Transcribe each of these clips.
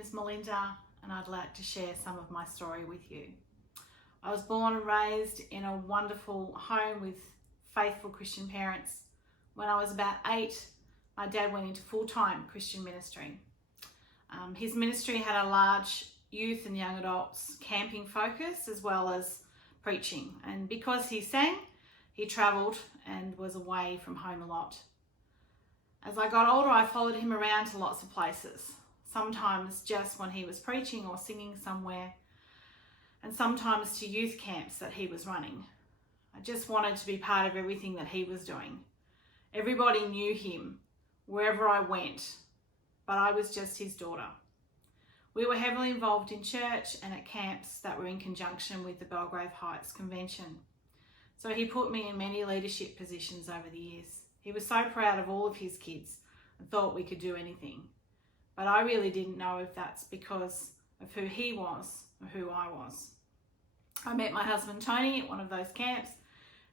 is Melinda, and I'd like to share some of my story with you. I was born and raised in a wonderful home with faithful Christian parents. When I was about 8, my dad went into full-time Christian ministry. His ministry had a large youth and young adults camping focus as well as preaching. And because he sang, he travelled and was away from home a lot. As I got older, I followed him around to lots of places, sometimes just when he was preaching or singing somewhere, and sometimes to youth camps that he was running. I just wanted to be part of everything that he was doing. Everybody knew him wherever I went, but I was just his daughter. We were heavily involved in church and at camps that were in conjunction with the Belgrave Heights Convention. So he put me in many leadership positions over the years. He was so proud of all of his kids and thought we could do anything. But I really didn't know if that's because of who he was or who I was. I met my husband Tony at one of those camps,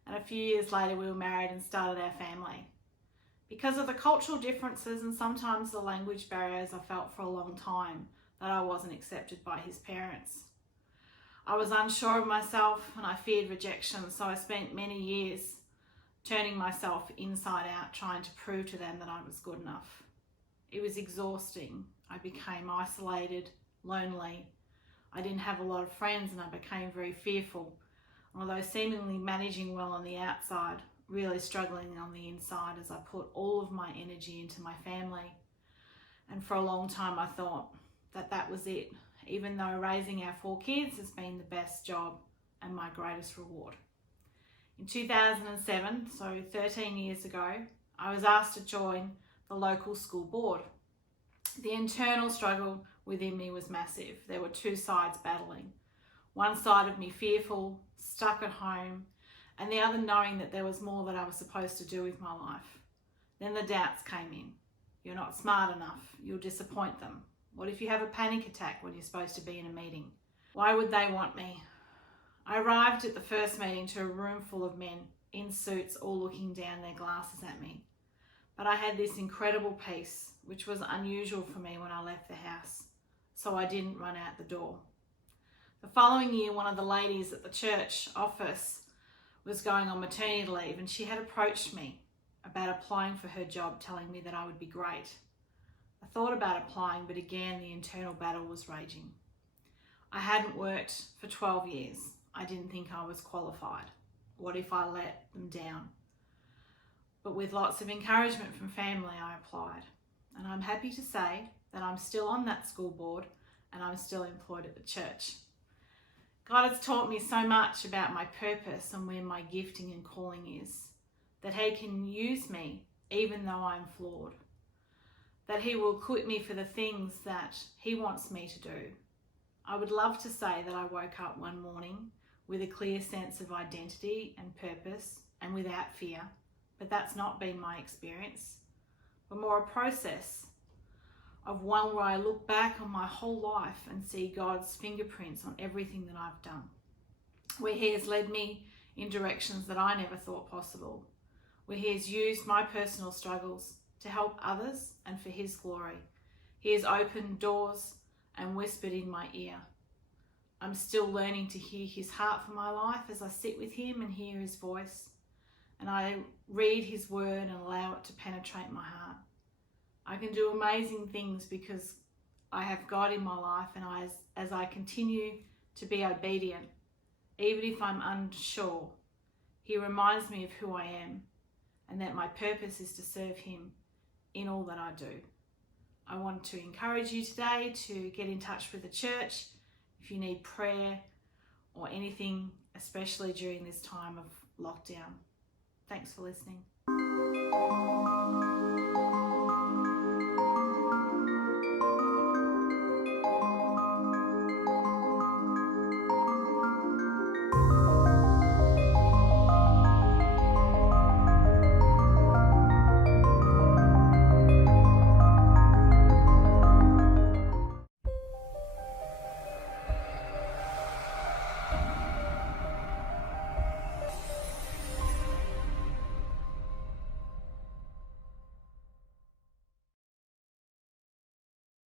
and a few years later we were married and started our family. Because of the cultural differences and sometimes the language barriers, I felt for a long time that I wasn't accepted by his parents. I was unsure of myself and I feared rejection, so I spent many years turning myself inside out, trying to prove to them that I was good enough. It was exhausting. I became isolated, lonely. I didn't have a lot of friends and I became very fearful. Although seemingly managing well on the outside, really struggling on the inside as I put all of my energy into my family. And for a long time I thought that that was it, even though raising our 4 kids has been the best job and my greatest reward. In 2007, so 13 years ago, I was asked to join the local school board. The internal struggle within me was massive. There were 2 sides battling. One side of me fearful, stuck at home, and the other knowing that there was more that I was supposed to do with my life. Then the doubts came in. You're not smart enough. You'll disappoint them. What if you have a panic attack when you're supposed to be in a meeting? Why would they want me? I arrived at the first meeting to a room full of men in suits, all looking down their glasses at me. But I had this incredible peace, which was unusual for me when I left the house, so I didn't run out the door. The following year, one of the ladies at the church office was going on maternity leave, and she had approached me about applying for her job, telling me that I would be great. I thought about applying, but again, the internal battle was raging. I hadn't worked for 12 years. I didn't think I was qualified. What if I let them down? But with lots of encouragement from family, I applied. And I'm happy to say that I'm still on that school board and I'm still employed at the church. God has taught me so much about my purpose and where my gifting and calling is, that He can use me even though I'm flawed, that He will equip me for the things that He wants me to do. I would love to say that I woke up one morning with a clear sense of identity and purpose and without fear, but that's not been my experience, but more a process of one where I look back on my whole life and see God's fingerprints on everything that I've done, where He has led me in directions that I never thought possible, where He has used my personal struggles to help others and for His glory. He has opened doors and whispered in my ear. I'm still learning to hear His heart for my life as I sit with Him and hear His voice, and I read His word and allow it to penetrate my heart. I can do amazing things because I have God in my life, and as I continue to be obedient, even if I'm unsure, He reminds me of who I am and that my purpose is to serve Him in all that I do. I want to encourage you today to get in touch with the church if you need prayer or anything, especially during this time of lockdown. Thanks for listening.